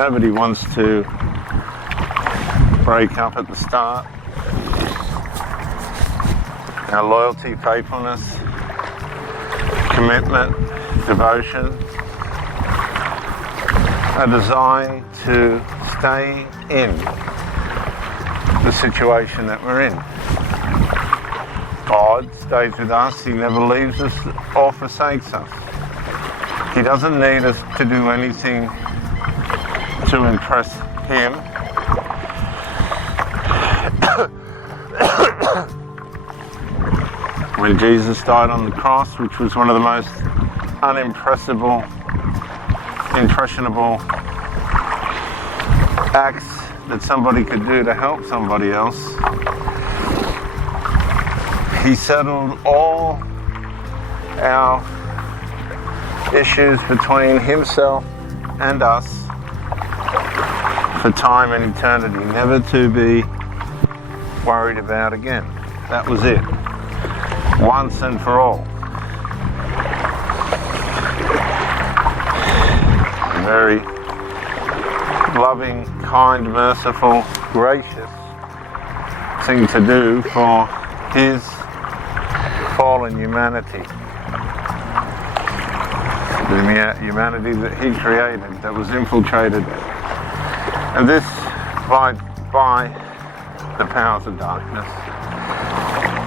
Nobody wants to break up at the start. Our loyalty, faithfulness, commitment, devotion are designed to stay in the situation that we're in. God stays with us. He never leaves us or forsakes us. He doesn't need us to do anything to impress Him. When Jesus died on the cross, which was one of the most impressionable acts that somebody could do to help somebody else, He settled all our issues between Himself and us for time and eternity, never to be worried about again. That was it, once and for all. A very loving, kind, merciful, gracious thing to do for His fallen humanity. The humanity that He created, that was infiltrated, and this by the powers of darkness.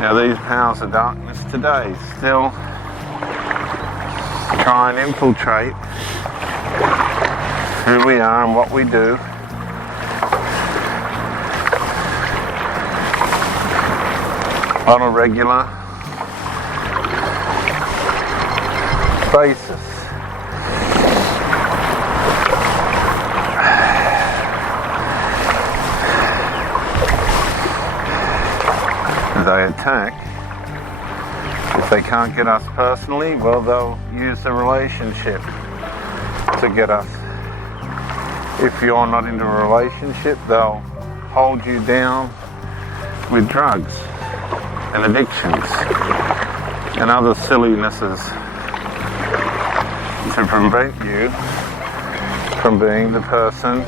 Now these powers of darkness today still try and infiltrate who we are and what we do. On a regular basis. They attack. If they can't get us personally, well, they'll use the relationship to get us. If you're not in a relationship, they'll hold you down with drugs and addictions and other sillinesses to prevent you from being the person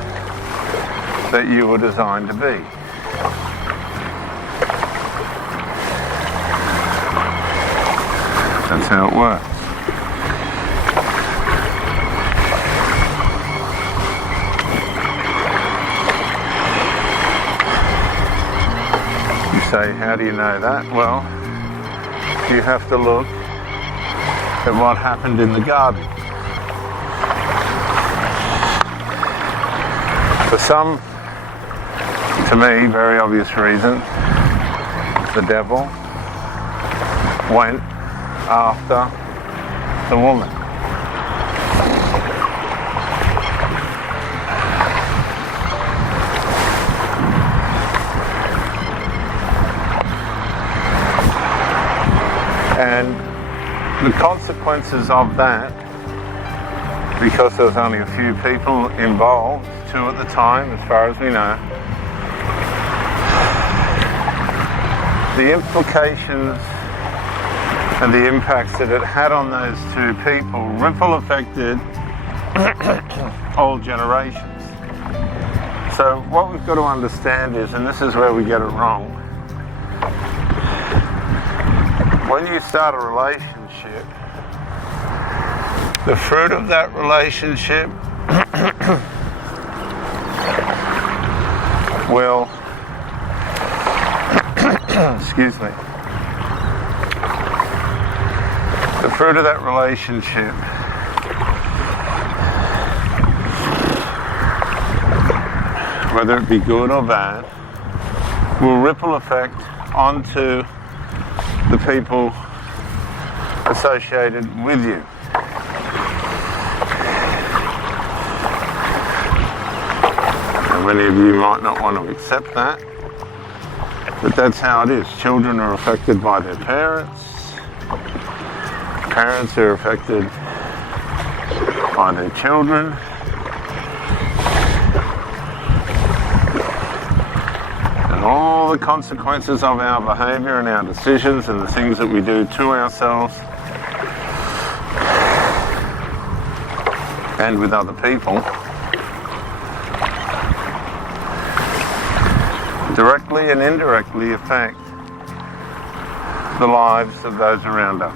that you were designed to be. That's how it works. You say, how do you know that? Well, you have to look at what happened in the garden. For some, to me, very obvious reason, the devil went after the woman. And the consequences of that, because there was only a few people involved, 2 at the time as far as we know, the implications and the impacts that it had on those 2 people ripple affected all generations. So what we've got to understand is, and this is where we get it wrong, when you start a relationship, the fruit of that relationship will, excuse me, the fruit of that relationship whether it be good or bad, will ripple effect onto the people associated with you. And many of you might not want to accept that, but that's how it is. Children are affected by their parents. Parents are affected by their children. And all the consequences of our behavior and our decisions and the things that we do to ourselves and with other people directly and indirectly affect the lives of those around us.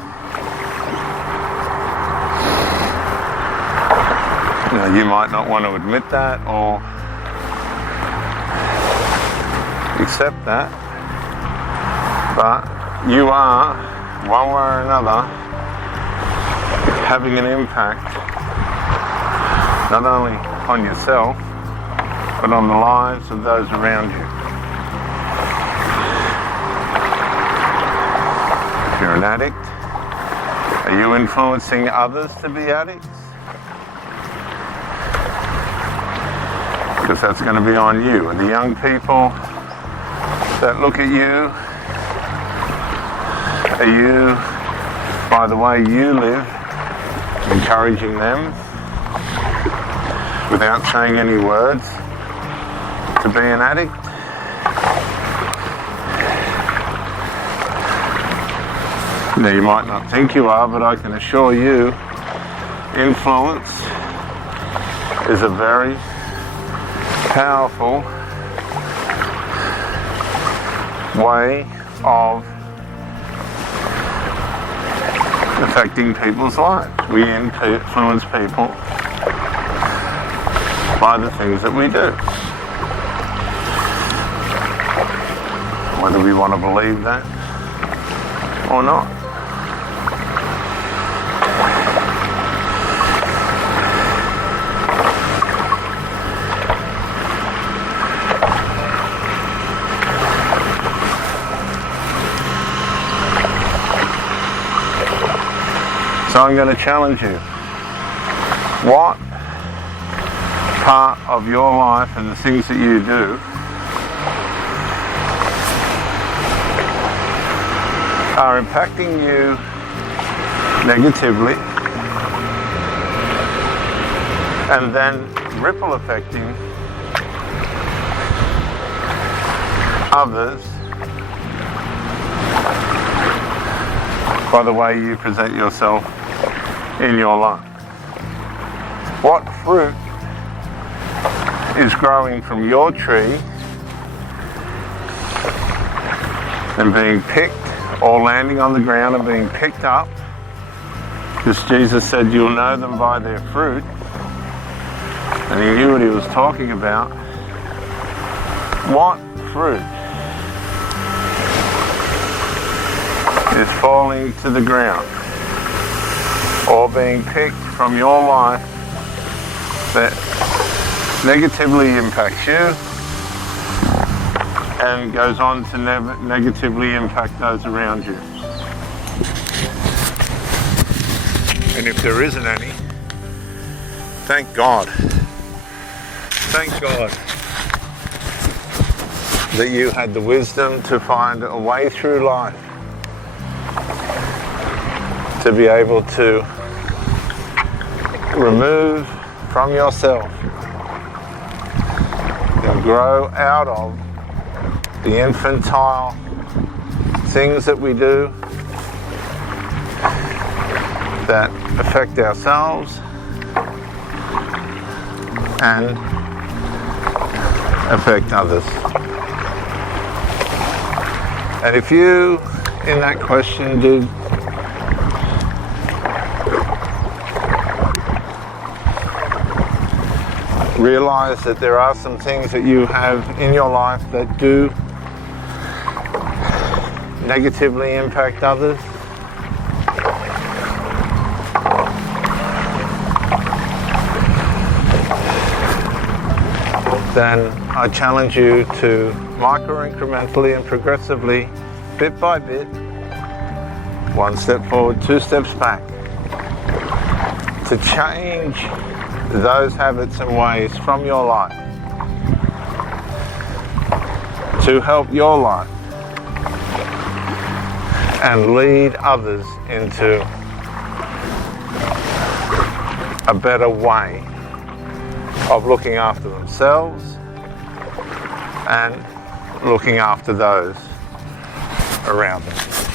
Now, you might not want to admit that or accept that, but you are, one way or another, having an impact not only on yourself, but on the lives of those around you. If you're an addict, are you influencing others to be addicts? Because that's going to be on you. And the young people that look at you, are you, by the way you live, encouraging them without saying any words to be an addict? Now, you might not think you are, but I can assure you, influence is a very powerful way of affecting people's lives. We influence people by the things that we do. Whether we want to believe that or not. So I'm going to challenge you. What part of your life and the things that you do are impacting you negatively and then ripple affecting others by the way you present yourself in your life? What fruit is growing from your tree and being picked or landing on the ground and being picked up? Because Jesus said you'll know them by their fruit, and he knew what he was talking about. What fruit is falling to the ground or being picked from your life that negatively impacts you and goes on to negatively impact those around you? And if there isn't any, thank God. Thank God that you had the wisdom to find a way through life to be able to remove from yourself and grow out of the infantile things that we do that affect ourselves and affect others. And if you, in that question, did realize that there are some things that you have in your life that do negatively impact others, then I challenge you to micro-incrementally and progressively, bit by bit, one step forward, two steps back, to change those habits and ways from your life to help your life and lead others into a better way of looking after themselves and looking after those around them.